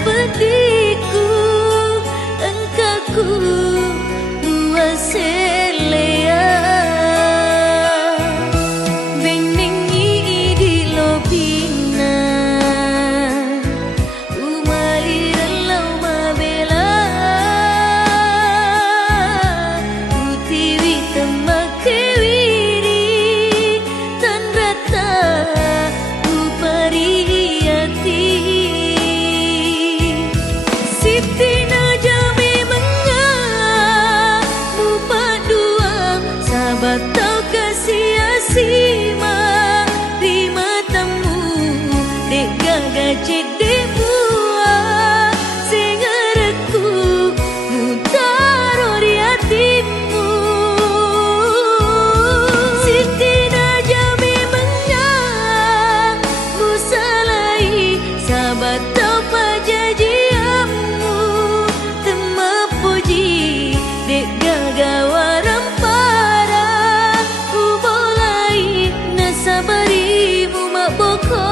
petiku engkau ku buat selea benengi di lobina umali relau mabela utiwi temakewiri tan rata upariyati Sitina jami mengah mupa dua sahabat tau kasih asima di matamu dek gagaji dek buah sengareku mutaro di hatimu Sitina jami mengah musalai sahabat tau pajajiamu temapuji dek gagawaram para ubolai nasabarimu mak boko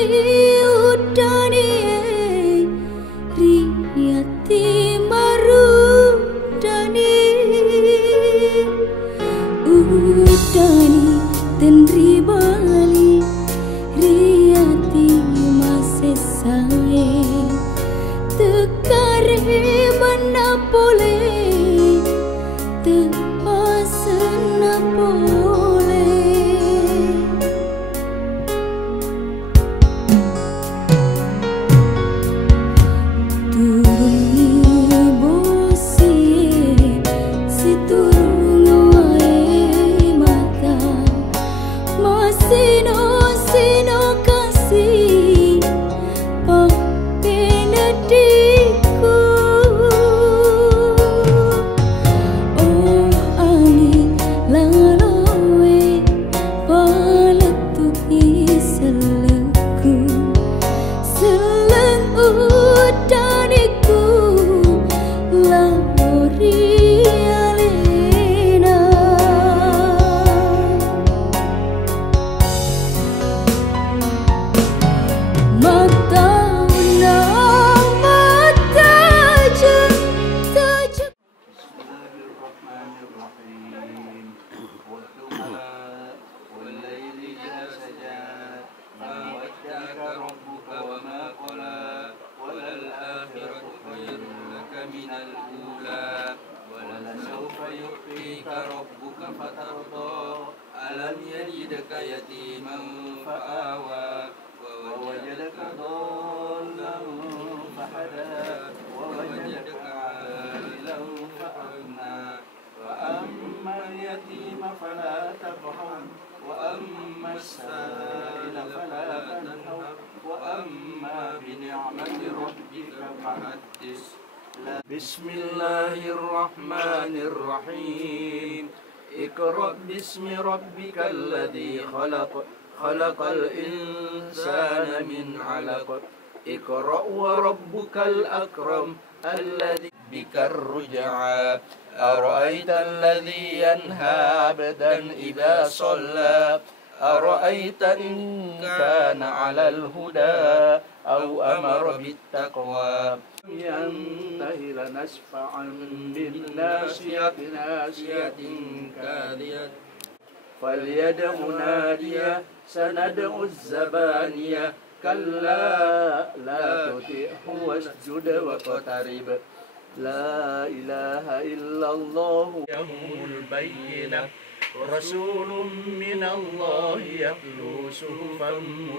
udani riyati marudani udani tenri bali riyati masesae tekare mana boleh terpasana boleh turuni bosi si turun wae mata masino sino kasih papenadiku oh ani laloe paletu iseleku seleng udaniku lamuri alena mata mata tajam Bismillahirrahmanirrahim. Wadduha wal-laili idza saja ma wadda'aka rabbuka wa ma qala walal akhiratu khairun laka minal ula walasawfa yu'tika rabbuka fatarda alam yajidka yatiman fa'awa wa wajadaka dhallan fahada wa wajadaka 'ailan fa'agna وأما اليتيم فلا تقهر وأما السائل فلا تنهر وأما بنعمة ربك فحدث بسم الله الرحمن الرحيم اقرأ باسم ربك الذي خلق خلق الإنسان من علق اقرأ وربك الأكرم الذي بك الرجعى أرأيت الذي ينهى عبدا إذا صلى أرأيت إن كان على الهدى أو أمر بالتقوى ينتهي لنسفعا بالناصية ناصية كاذية فليدع نادية سندع الزبانية كلا لا تطعه واسجد واقترب لا إله إلا الله يوم البينة رسول من الله يتلو صحفا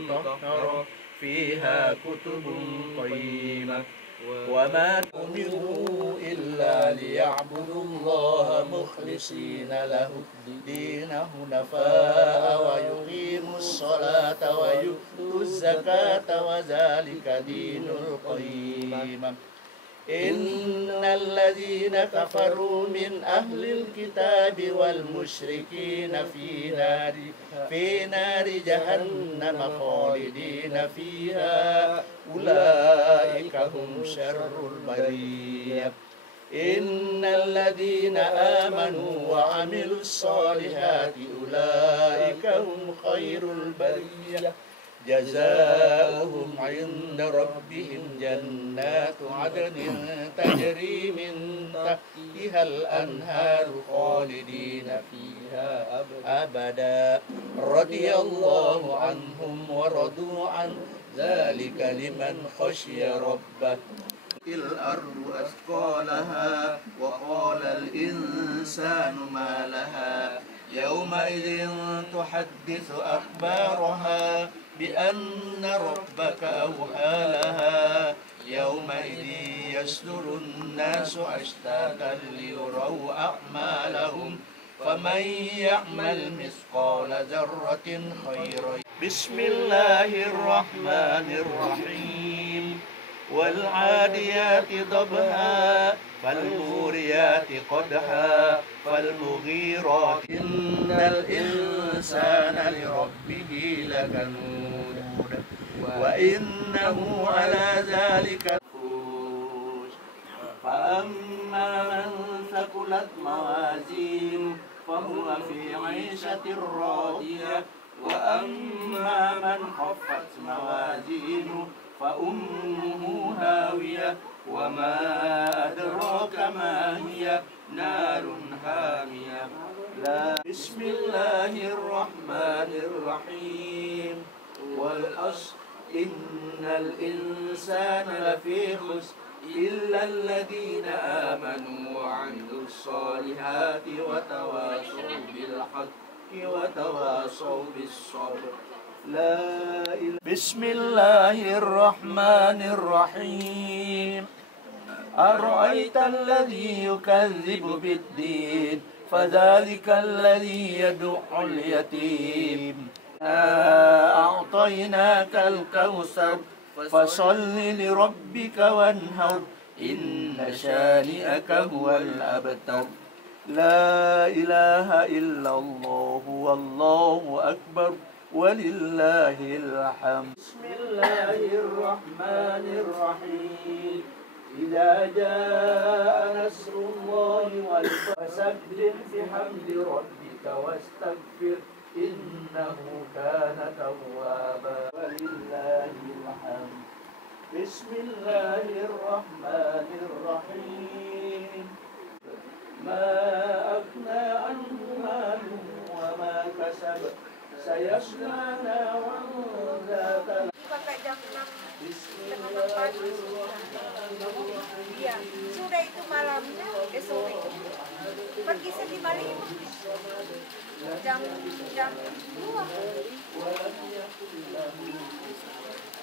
مطهرة فيها كتب قيمة وما أمروا إلا ليعبدوا الله مخلصين له الدين حنفاء ويقيموا الصلاة ويؤتوا الزكاة وذلك دين القيم إن الذين كفروا من أهل الكتاب والمشركين في نار جهنم خالدين فيها أولئك هم شر البرية إن الذين آمنوا وعملوا الصالحات أولئك هم خير البرية جزاؤهم عند ربهم جنات عدن تجري من تحتها الأنهار خالدين فيها أبدا رضي الله عنهم ورضوا عن ذلك لمن خشي ربه الأرض أثقالها وقال الإنسان ما لها يومئذ تحدث أخبارها بأن ربك أوحى لها يومئذ يصدر الناس أشتاتا ليروا أعمالهم فمن يعمل مثقال ذرة خيرا بسم الله الرحمن الرحيم والعاديات ضبحا فالموريات قدحا فالمغيرات إن الإنسان لربه لكنود وإنه على ذلك فأما من ثقلت موازينه فهو في عيشة راضية وأما من خفت موازينه فأمه هاوية وما أدراك ما هي نار حامية. بسم الله الرحمن الرحيم والعصر إن الإنسان لفي خسر إلا الذين آمنوا وعملوا الصالحات وتواصوا بالحق وتواصوا بالصبر. لا إله. بسم الله الرحمن الرحيم أرأيت الذي يكذب بالدين فذلك الذي يدع اليتيم أعطيناك الكوثر فصل لربك وانهر إن شانئك هو الأبتر. لا إله إلا الله والله أكبر ولله الحمد. بسم الله الرحمن الرحيم إذا جاء نصر الله والفتح فسبح بحمد ربك واستغفر إنه كان توابا ولله الحمد. بسم الله الرحمن الرحيم ما أغنى عنه ماله وما كسب سيصلى نارا ذات لهب. بسم الله الرحمن الرحيم. Iya, sore itu malamnya, sore itu pergi sedimari jam 2.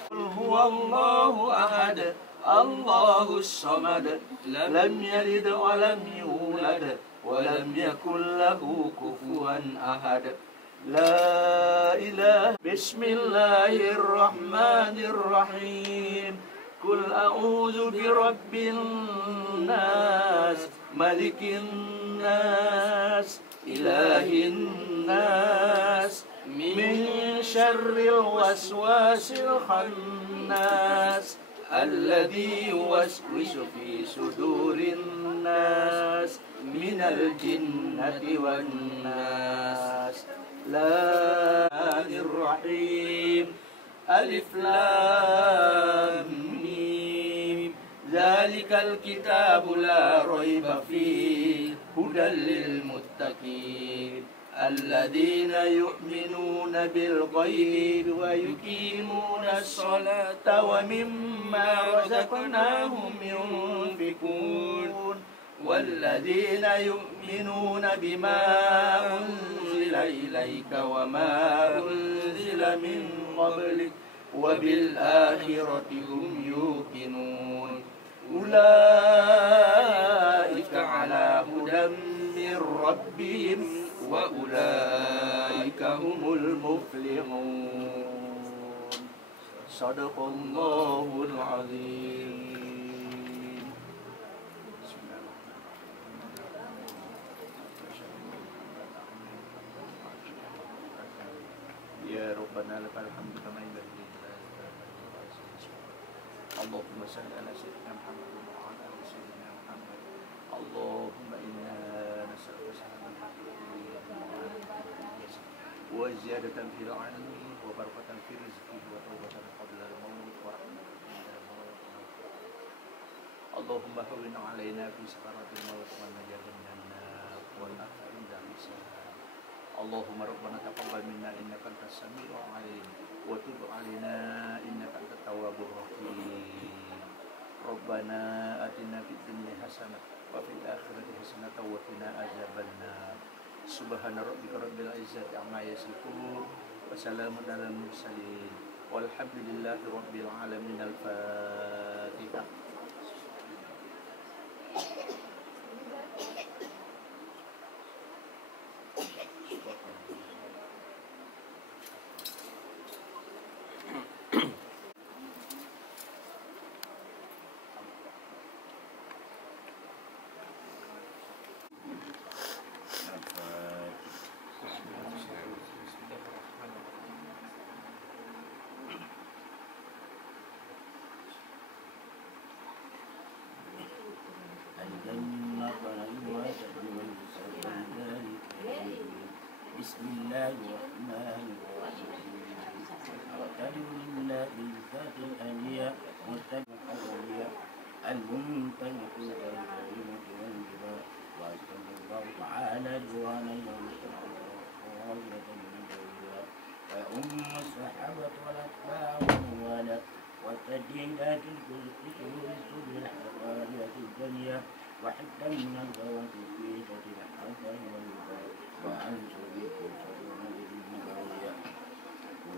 قل هو الله أحد الله الصمد لم يلد ولم يولد ولم يكن له كفوا أحد. لا إله. بسم الله الرحمن الرحيم قل أعوذ برب الناس ملك الناس إله الناس من شر الوسواس الخناس الذي يوسوس في صدور الناس من الجنة والناس. لا الرحيم ألف لام ميم ذلك الكتاب لا ريب فيه هدى للمتقين الذين يؤمنون بالغيب ويقيمون الصلاة ومما رزقناهم ينفقون والذين يؤمنون بما أنزل إليك وما أنزل من قبلك وبالآخرة هم يوقنون أولئك على هدى من ربهم وأولئك هم المفلحون. صدق الله العظيم. يا ربنا لك الحمد كما ينبغي اللهم صل على سيدنا محمد وعلى آل سيدنا محمد. اللهم إنا نسألك سلامة وزيادة في العلم وبركة في رزقه وتوبة قبل الموت ورحمة عند الموت. اللهم هون علينا في سكرات الموت والنجاة من النار والعافية عند الحساب. اللهم ربنا تقبل منا إنك أنت السميع العليم وتب علينا إنك أنت التواب الرحيم. ربنا آتنا في الدنيا حسنة وفي الآخرة حسنة وقنا عذاب النار. سبحان ربك رب العزة عما يصفون وسلام على المرسلين والحمد لله رب العالمين. الفاتحة. المنطلق والكلمة والجبال وأسأل الله تعالى جوان يوم خالية من الدنيا ويؤم الصحابة والأتباع والموالاة والتجهيلات الكل بالحقائق الدنيا وحتى من الغوات في ذات الحقائق والوفاء وأنشر بكم صدونا بالنبوية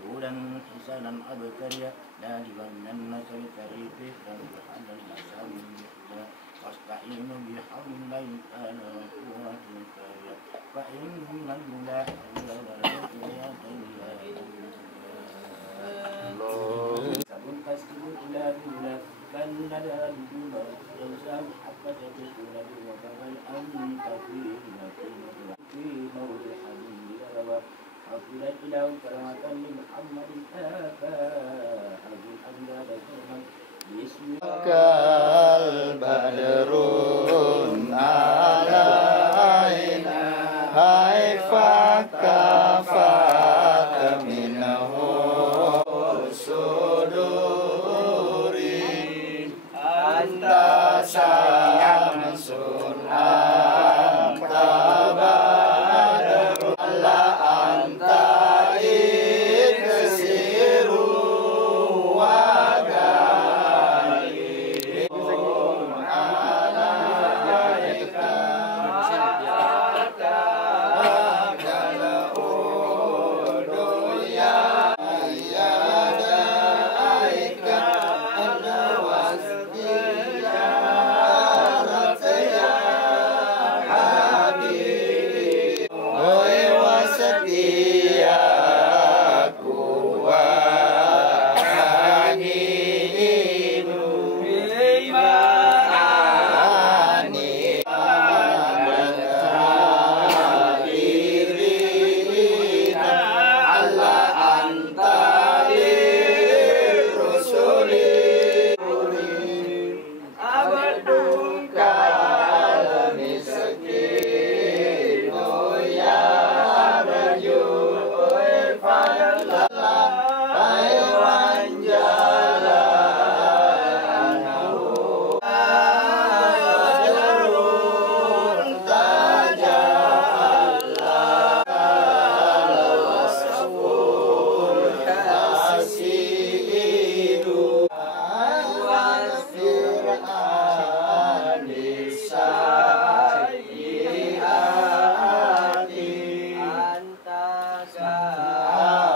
قولا حسانا أبكريا لا لبن النسل كريفه فانجحل المساوي المحيا واستعين بحول الله تعالى وقوة كافية فإن لا حول ولا قوة إلا بالله سبل تسكن إلى بالله بل ندى بدون ينسى حبة تكون بوفاء أنت في مكينة في موضع حبيب أفضل إله كرامة لمحمد آفاء هذه الأمجاد كرما باسمك البدر علينا فكفاك منه الصدور أنت شمس أنت بدر أنت إكسير وغالي عليك أتاك الأود يا يديك الوسط يا رب يا حبيبي وسقياك وعنيد بمعاني التائرين على أنت للرسل عبدك المسكين يا رجل فضل حيوان جلاله ضرور تجلى الوصف الحسين والفرعان السيئات أنت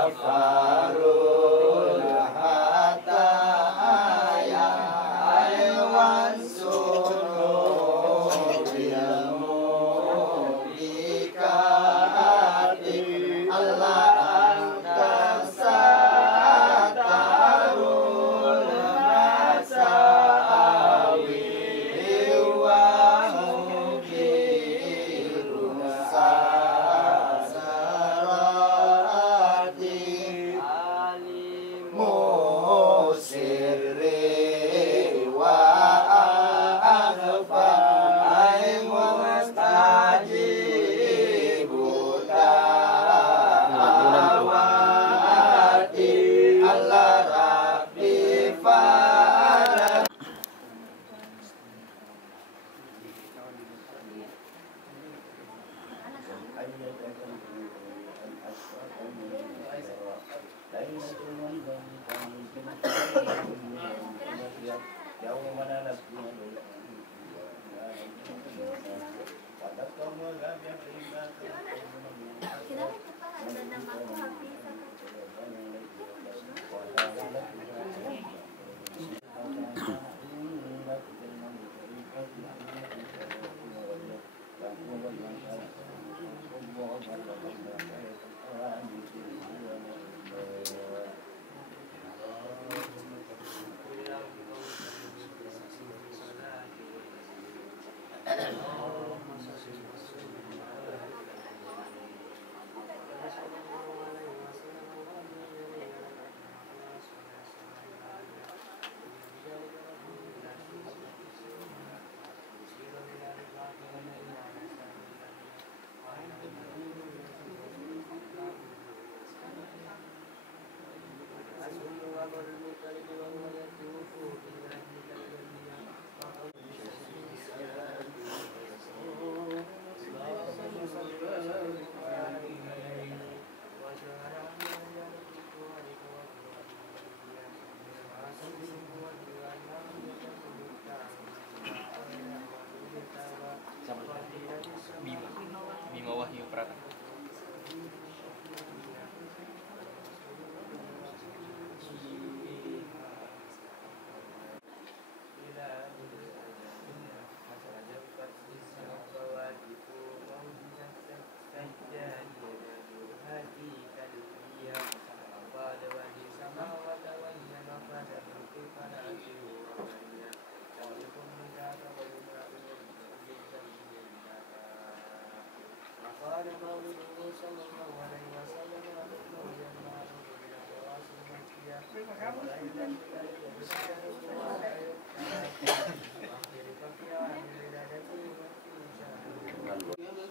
غفار الخطايا وانصر الموبقات الله أنت ستر المساوي ومقيل السرات عليم سري وأخفى مستجيب دعواتي الله ربي فعل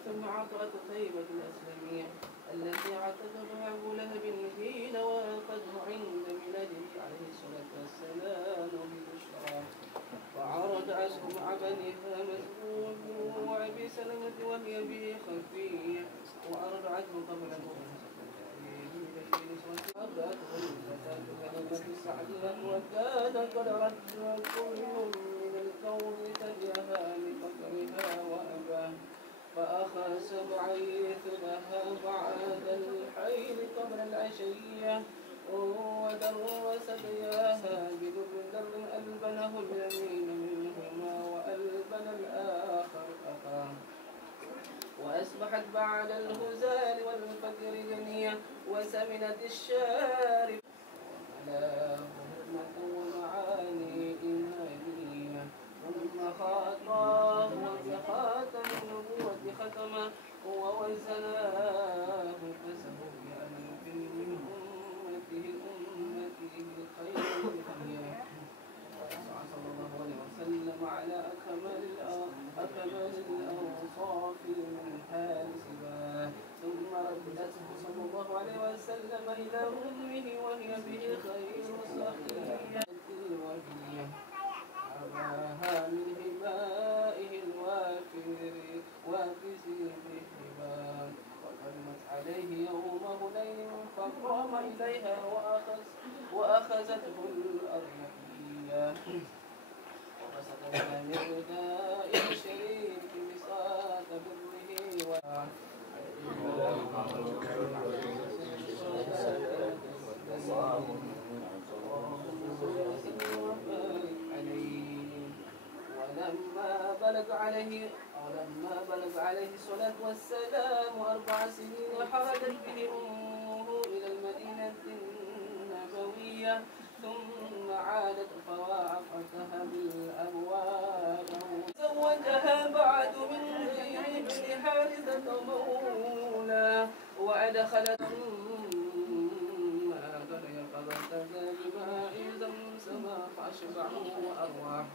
ثم عطرة طيبة الأسلمية التي اعتقدها أبو لهب حين وافته عند ميلاده عليه الصلاة والسلام بالبشرى، وعرض عنه مع بنيها مسعود وأبي سلمة وهي به خفية، وعرض عنه قبل وكان قد رد كل من الكون تجاها لفقرها وأباه، فأخذ بعيث لها بعد الحيل قبل العشية، ودرس ثدياها بدر ألبنه اليمين منهما وألبن الآخر أخاه، وأصبحت بعد الهزال والفجر جنية وسمنت الشارب وملاه حكمة ومعاني إيمانية، ثم خاطاه وبخاتم النبوة ختمه ووزناه فسهو بألف من أمته الخير صلى الله عليه وسلم على أكمل الأوصاف من حال سباه، ثم ردته صلى الله عليه وسلم إلى أمه وهي به خير صفية وهي أباها من هبائه الوافز بالهباء، وقدمت عليه يوم هنين فقام إليها وأخذته الأريحية، وفسدنا من رداء الشريك بساط بره ولما بلغ عليه الصلاة والسلام 4 سنين خرجت به أمه إلى المدينة النبوية، ثم عادت فواعفتها بالأبواب، زوجها بعد من غير ابن حارثة مولى، وأدخلت فاغتسل بماء زمزم فأشبعه وأرواح،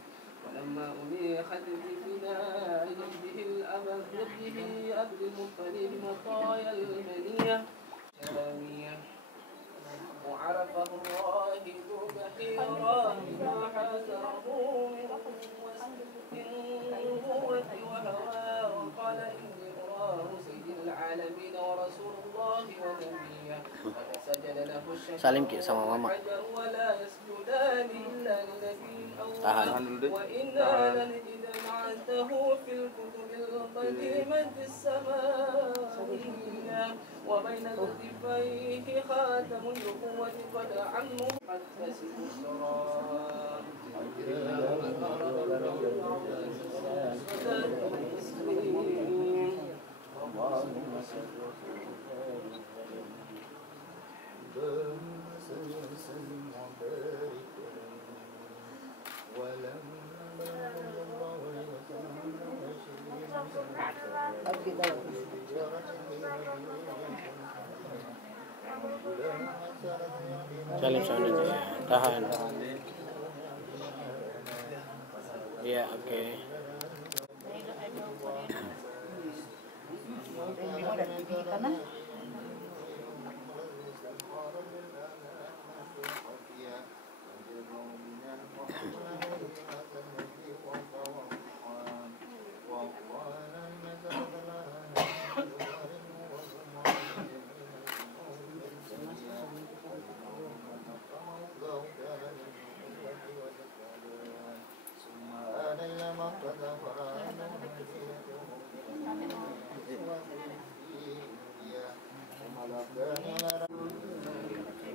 ولما أنيخت بفداء جده عبد المطلب مطايا المنية شامية، وعرفه الراهب بحيرا ما حذره من قوة وهوى، وقال إني أراه سيد العالمين ورسول الله ونبيه، فسجد له الشجر والحجر ولا يسجدان إلا لنبي أول، وإنا لنجمعته في الكتب القديمة السماوية، وبين كتفيه خاتم النبوة قد عمه قد تسد السرار. Salim sana aja ya, tahan. Ya, oke.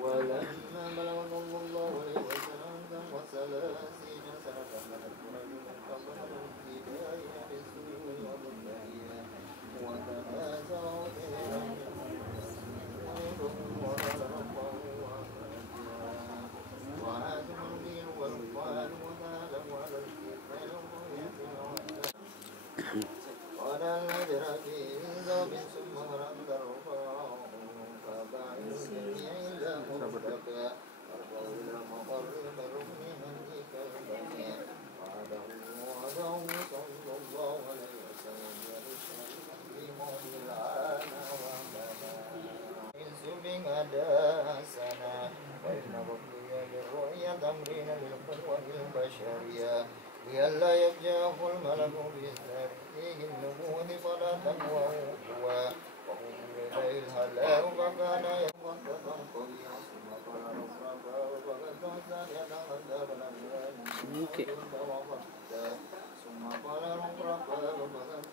ولما بلغ مدى سنة وإن بقي بالرؤيا تمرين للقوة البشرية لئلا يفجأه الملك بذاته النبوذ فلا تقوى هو وهو إليه الهلاء فكان يقظة قوية ثم قال ربنا وقد ثانية غدر ثم قال ربنا وقد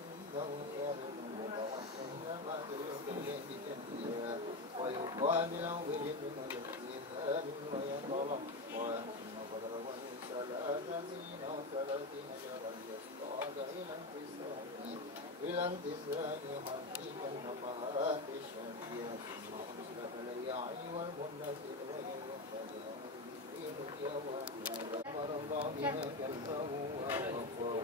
ويقابله برزق الاستئذان ويطلق ثم قدره ثلاثين وثلاثين شهرا يصطاد إلى امتثال حقيقة النفحات الشرعية ثم أرسلت الياعي والمنزل أمر الله بما كلفه ووفاه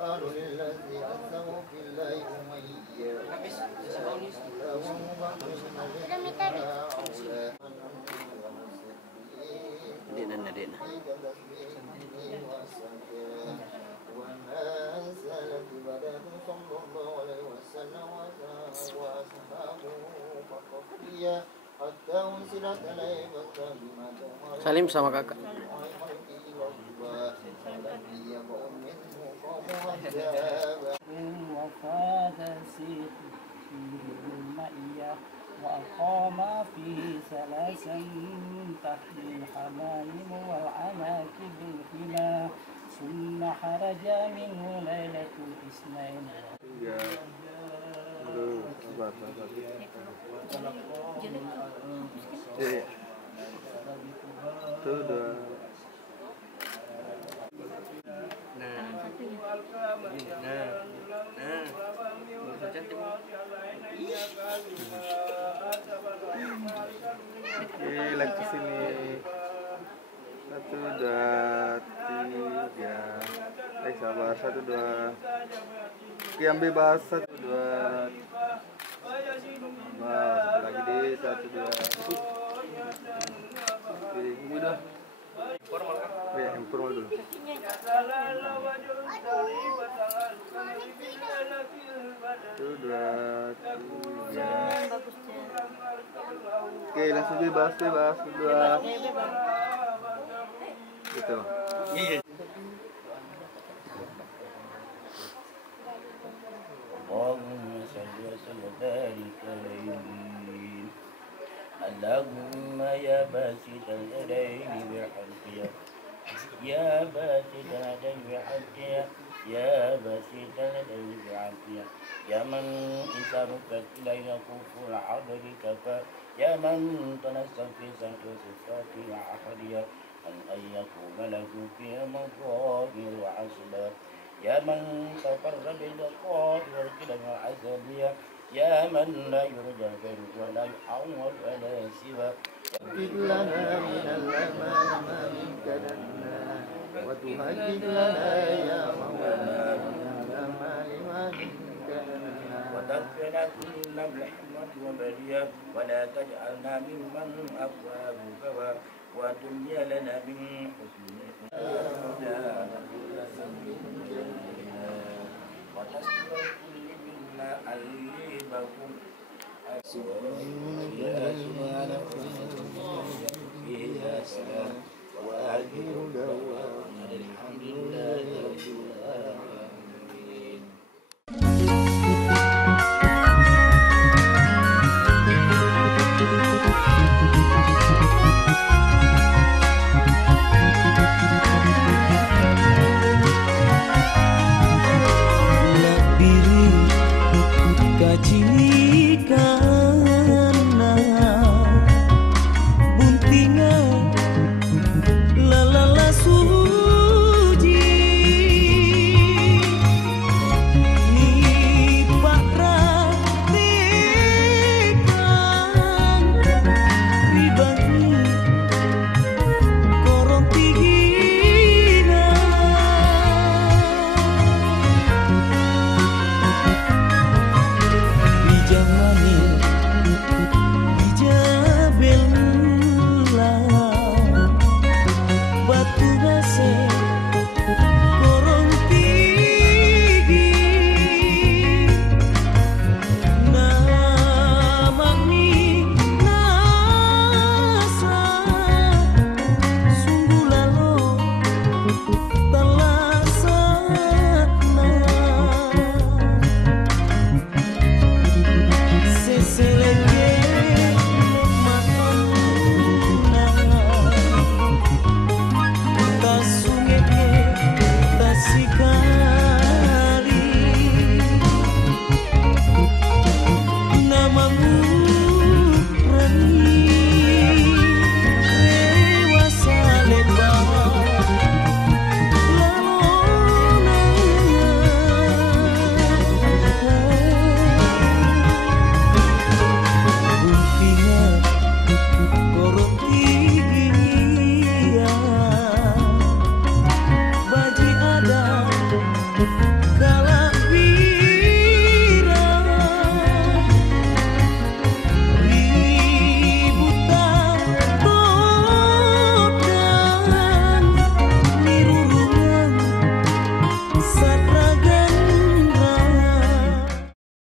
قالوا للذي عزه في الله أمية ونزلت بدر صلى الله عليه وسلم وأصحابه فقفية حتى أنزلت عليه بكلمة Salim sama kakak. وفاد سيف فيه المئية وأقام فيه ثلاثا تحت الحمائم والعناكب الحما ثم خرج منه ليلة الاثنين. Lagi sini 1, 2, 3. Sabar 1, 2. Diam bebas 1, 2. Nah, lagi di 1, 2. Tunggu dah. Informal dulu. Tuh, 2, 3. Oke, langsung bebas 2. Gitu. اللهم صل وسلم وبارك عليه. اللهم يا باسط اليدين بحقها يا باسط اليدين بحقها يا باسط اليدين بحقها يا من إنسانك إليك كفر عبدك يا من تنسى في سنة صفات أحدها أن يكون له فيها مظاهر وعسبا يا من تقر باللقاء والكلم العسلية يا من لا يرجى غيره ولا يحول ولا سوى تهدد لنا من الأمان ما منك لنا وتهدد لنا يا مولانا من الأمان ما منك لنا وتغفر كل رحمة وبرية ولا تجعلنا ممن أفواه فوا وتملي لنا من حسن وتستر كل منا أليبكم